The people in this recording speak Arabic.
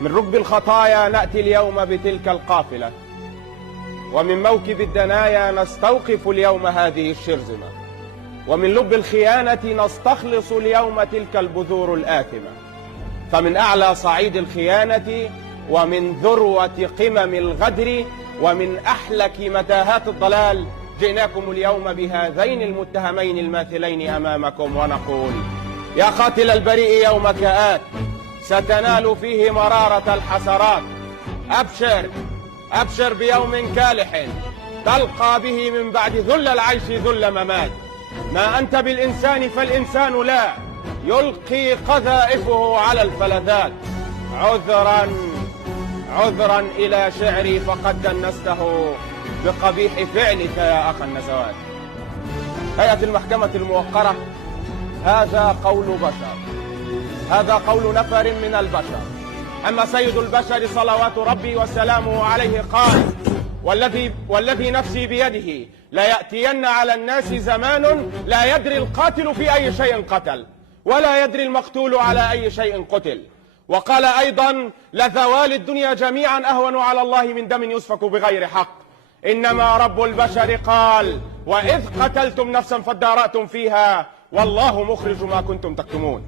من ركب الخطايا نأتي اليوم بتلك القافلة، ومن موكب الدنايا نستوقف اليوم هذه الشرذمة، ومن لب الخيانة نستخلص اليوم تلك البذور الآثمة. فمن أعلى صعيد الخيانة، ومن ذروة قمم الغدر، ومن أحلك متاهات الضلال، جئناكم اليوم بهذين المتهمين الماثلين أمامكم ونقول: يا قاتل البريء يومك آت، ستنال فيه مرارة الحسرات. أبشر أبشر بيوم كالح تلقى به من بعد ذل العيش ذل ممات. ما أنت بالإنسان فالإنسان لا، يلقي قذائفه على الفلذات. عذرا عذرا إلى شعري فقد دنسته بقبيح فعلك يا أخ النزوات. هيئة المحكمة الموقرة، هذا قول بشر، هذا قول نفر من البشر. أما سيد البشر صلوات ربي وسلامه عليه قال: والذي نفسي بيده ليأتين على الناس زمان لا يدري القاتل في أي شيء قتل، ولا يدري المقتول على أي شيء قتل. وقال أيضا: لزوال الدنيا جميعا أهون على الله من دم يسفك بغير حق. إنما رب البشر قال: وإذ قتلتم نفسا فادارأتم فيها والله مخرج ما كنتم تكتمون.